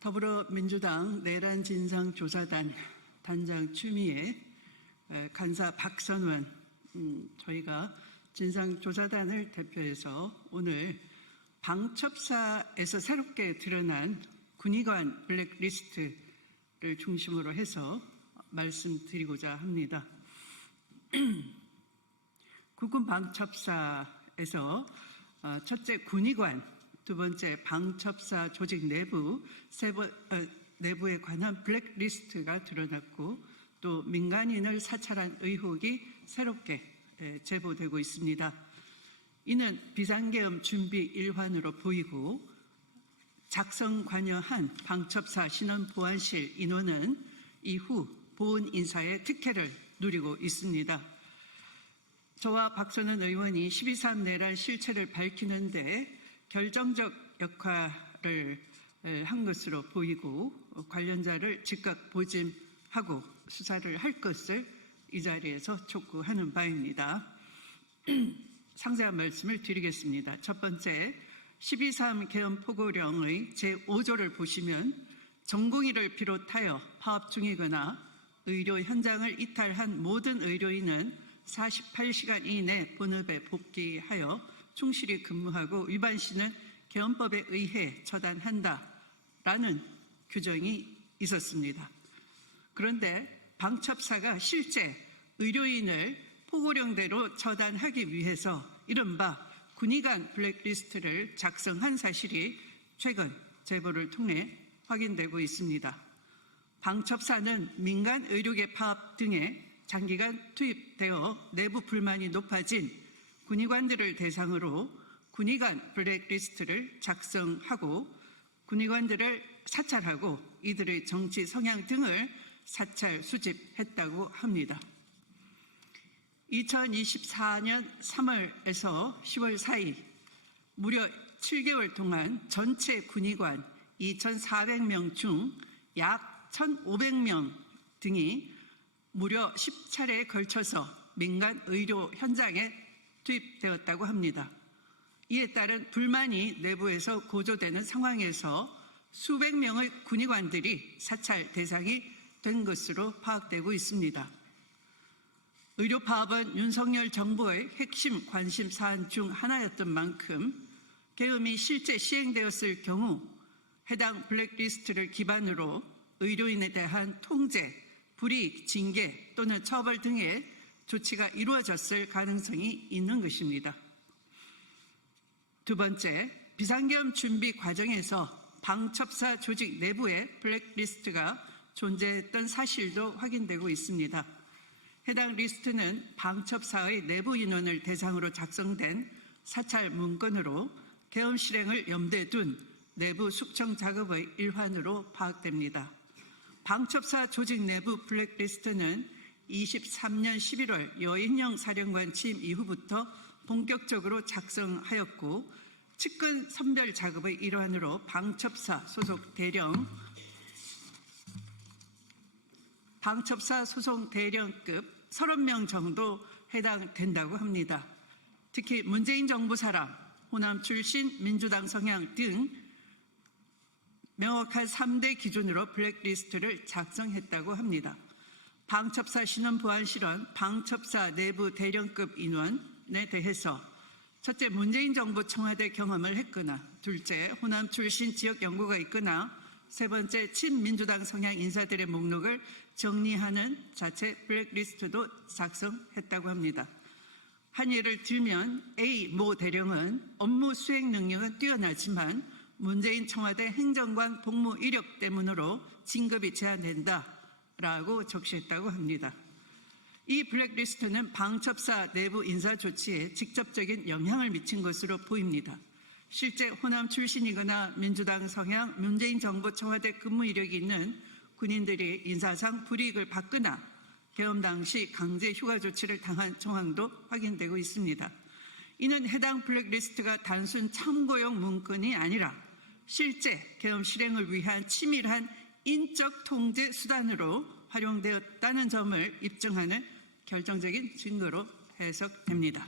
더불어민주당 내란진상조사단 단장 추미애, 간사 박선원, 저희가 진상조사단을 대표해서 오늘 방첩사에서 새롭게 드러난 군의관 블랙리스트를 중심으로 해서 말씀드리고자 합니다. 국군 방첩사에서 첫째 군의관, 두 번째 방첩사 조직 내부에 관한 블랙리스트가 드러났고 또 민간인을 사찰한 의혹이 새롭게 제보되고 있습니다. 이는 비상계엄 준비 일환으로 보이고 작성 관여한 방첩사 신원보안실 인원은 이후 보훈 인사의 특혜를 누리고 있습니다. 저와 박선원 의원이 12.3 내란 실체를 밝히는데 결정적 역할을 한 것으로 보이고 관련자를 즉각 보짐하고 수사를 할 것을 이 자리에서 촉구하는 바입니다. 상세한 말씀을 드리겠습니다. 첫 번째, 12.3 계엄 포고령의 제5조를 보시면 전공의를 비롯하여 파업 중이거나 의료 현장을 이탈한 모든 의료인은 48시간 이내 본업에 복귀하여 충실히 근무하고 위반 시는 계엄법에 의해 처단한다라는 규정이 있었습니다. 그런데 방첩사가 실제 의료인을 포고령대로 처단하기 위해서 이른바 군의관 블랙리스트를 작성한 사실이 최근 제보를 통해 확인되고 있습니다. 방첩사는 민간 의료계 파업 등에 장기간 투입되어 내부 불만이 높아진 군의관들을 대상으로 군의관 블랙리스트를 작성하고 군의관들을 사찰하고 이들의 정치 성향 등을 사찰 수집했다고 합니다. 2024년 3월에서 10월 사이 무려 7개월 동안 전체 군의관 2,400명 중 약 1,500명 등이 무려 10차례에 걸쳐서 민간 의료 현장에 투입되었다고 합니다. 이에 따른 불만이 내부에서 고조되는 상황에서 수백 명의 군의관들이 사찰 대상이 된 것으로 파악되고 있습니다. 의료 파업은 윤석열 정부의 핵심 관심 사안 중 하나였던 만큼 계엄이 실제 시행되었을 경우 해당 블랙리스트를 기반으로 의료인에 대한 통제, 불이익, 징계 또는 처벌 등의 조치가 이루어졌을 가능성이 있는 것입니다. 두 번째, 비상계엄 준비 과정에서 방첩사 조직 내부에 블랙리스트가 존재했던 사실도 확인되고 있습니다. 해당 리스트는 방첩사의 내부 인원을 대상으로 작성된 사찰 문건으로 계엄 실행을 염두에 둔 내부 숙청 작업의 일환으로 파악됩니다. 방첩사 조직 내부 블랙리스트는 23년 11월 여인영 사령관 취임 이후부터 본격적으로 작성하였고 측근 선별 작업의 일환으로 방첩사 소속 대령급 30명 정도 해당된다고 합니다. 특히 문재인 정부 사람, 호남 출신, 민주당 성향 등 명확한 3대 기준으로 블랙리스트를 작성했다고 합니다. 방첩사 신원보안실은 방첩사 내부 대령급 인원에 대해서 첫째, 문재인 정부 청와대 경험을 했거나 둘째, 호남 출신 지역 연고가 있거나 세 번째, 친민주당 성향 인사들의 목록을 정리하는 자체 블랙리스트도 작성했다고 합니다. 한 예를 들면 A 모 대령은 업무 수행 능력은 뛰어나지만 문재인 청와대 행정관 복무 이력 때문으로 진급이 제한된다라고 적시했다고 합니다. 이 블랙리스트는 방첩사 내부 인사 조치에 직접적인 영향을 미친 것으로 보입니다. 실제 호남 출신이거나 민주당 성향, 문재인 정부 청와대 근무 이력이 있는 군인들이 인사상 불이익을 받거나 계엄 당시 강제 휴가 조치를 당한 정황도 확인되고 있습니다. 이는 해당 블랙리스트가 단순 참고용 문건이 아니라 실제 계엄 실행을 위한 치밀한 인적 통제 수단으로 활용되었다는 점을 입증하는 결정적인 증거로 해석됩니다.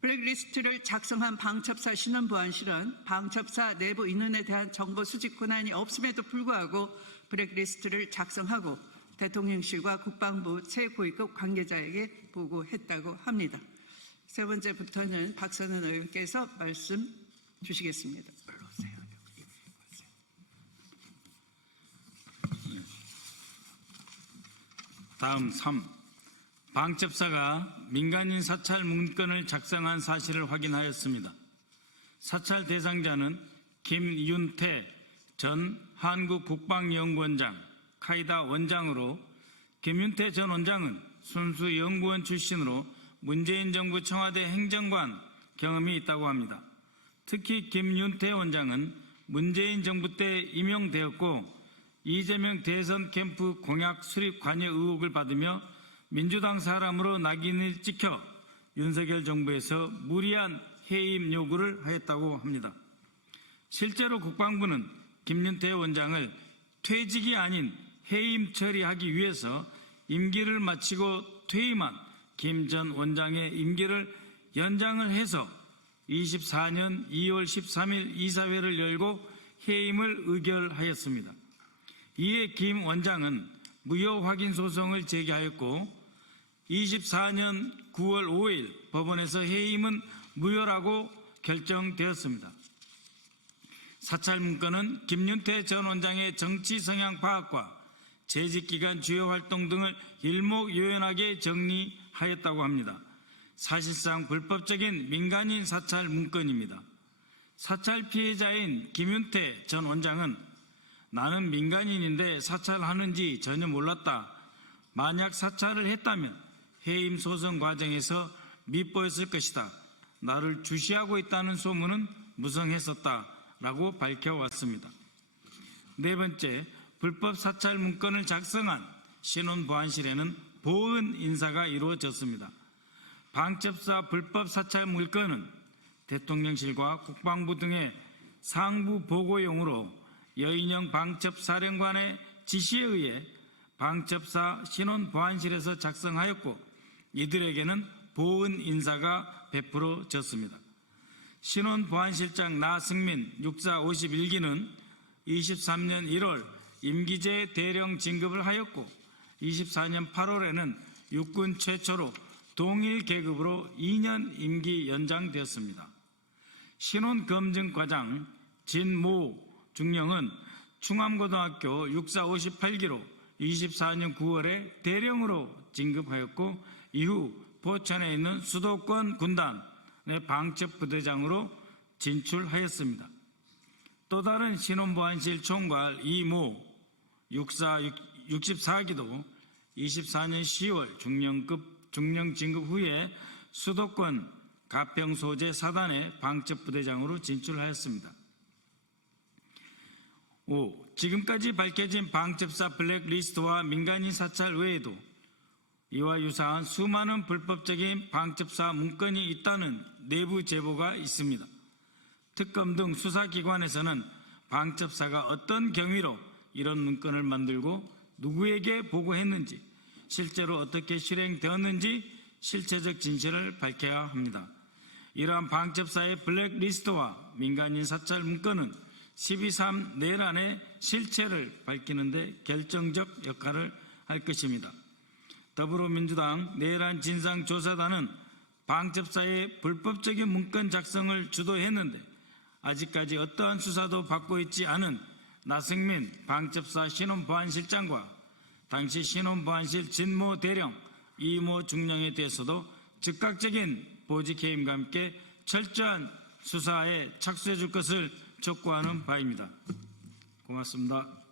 블랙리스트를 작성한 방첩사 신원보안실은 방첩사 내부 인원에 대한 정보 수집 권한이 없음에도 불구하고 블랙리스트를 작성하고 대통령실과 국방부 최고위급 관계자에게 보고했다고 합니다. 세 번째부터는 박선은 의원께서 말씀 주시겠습니다. 다음 3. 방첩사가 민간인 사찰 문건을 작성한 사실을 확인하였습니다. 사찰 대상자는 김윤태 전 한국국방연구원장, 카이다 원장으로 김윤태 전 원장은 순수 연구원 출신으로 문재인 정부 청와대 행정관 경험이 있다고 합니다. 특히 김윤태 원장은 문재인 정부 때 임용되었고 이재명 대선 캠프 공약 수립 관여 의혹을 받으며 민주당 사람으로 낙인을 찍혀 윤석열 정부에서 무리한 해임 요구를 하였다고 합니다. 실제로 국방부는 김윤태 원장을 퇴직이 아닌 해임 처리하기 위해서 임기를 마치고 퇴임한 김 전 원장의 임기를 연장을 해서 24년 2월 13일 이사회를 열고 해임을 의결하였습니다. 이에 김 원장은 무효 확인 소송을 제기하였고 24년 9월 5일 법원에서 해임은 무효라고 결정되었습니다. 사찰 문건은 김윤태 전 원장의 정치 성향 파악과 재직기간 주요 활동 등을 일목요연하게 정리하였다고 합니다. 사실상 불법적인 민간인 사찰 문건입니다. 사찰 피해자인 김윤태 전 원장은 나는 민간인인데 사찰하는지 전혀 몰랐다. 만약 사찰을 했다면 해임 소송 과정에서 밉보였을 것이다. 나를 주시하고 있다는 소문은 무성했었다. 라고 밝혀왔습니다. 네 번째, 불법 사찰 문건을 작성한 신원보안실에는 보은 인사가 이루어졌습니다. 방첩사 불법 사찰 문건은 대통령실과 국방부 등의 상부 보고용으로 여인영 방첩사령관의 지시에 의해 방첩사 신원보안실에서 작성하였고 이들에게는 보은 인사가 베풀어졌습니다. 신원보안실장 나승민 육사 51기는 23년 1월 임기제 대령 진급을 하였고 24년 8월에는 육군 최초로 동일 계급으로 2년 임기 연장되었습니다. 신원검증과장 진모 중령은 충암고등학교 육사 58기로 24년 9월에 대령으로 진급하였고 이후 포천에 있는 수도권 군단의 방첩부대장으로 진출하였습니다. 또 다른 신원보안실 총괄 이모 육사 64기도 24년 10월 중령 진급 후에 수도권 가평소재 사단의 방첩부대장으로 진출하였습니다. 5. 지금까지 밝혀진 방첩사 블랙리스트와 민간인 사찰 외에도 이와 유사한 수많은 불법적인 방첩사 문건이 있다는 내부 제보가 있습니다. 특검 등 수사기관에서는 방첩사가 어떤 경위로 이런 문건을 만들고 누구에게 보고했는지, 실제로 어떻게 실행되었는지 실체적 진실을 밝혀야 합니다. 이러한 방첩사의 블랙리스트와 민간인 사찰 문건은 12.3 내란의 실체를 밝히는 데 결정적 역할을 할 것입니다. 더불어민주당 내란 진상조사단은 방첩사의 불법적인 문건 작성을 주도했는데 아직까지 어떠한 수사도 받고 있지 않은 나승민 방첩사 신원보안실장과 당시 신원보안실 진모 대령, 이모 중령에 대해서도 즉각적인 보직해임과 함께 철저한 수사에 착수해 줄 것을 촉구하는 바입니다. 고맙습니다.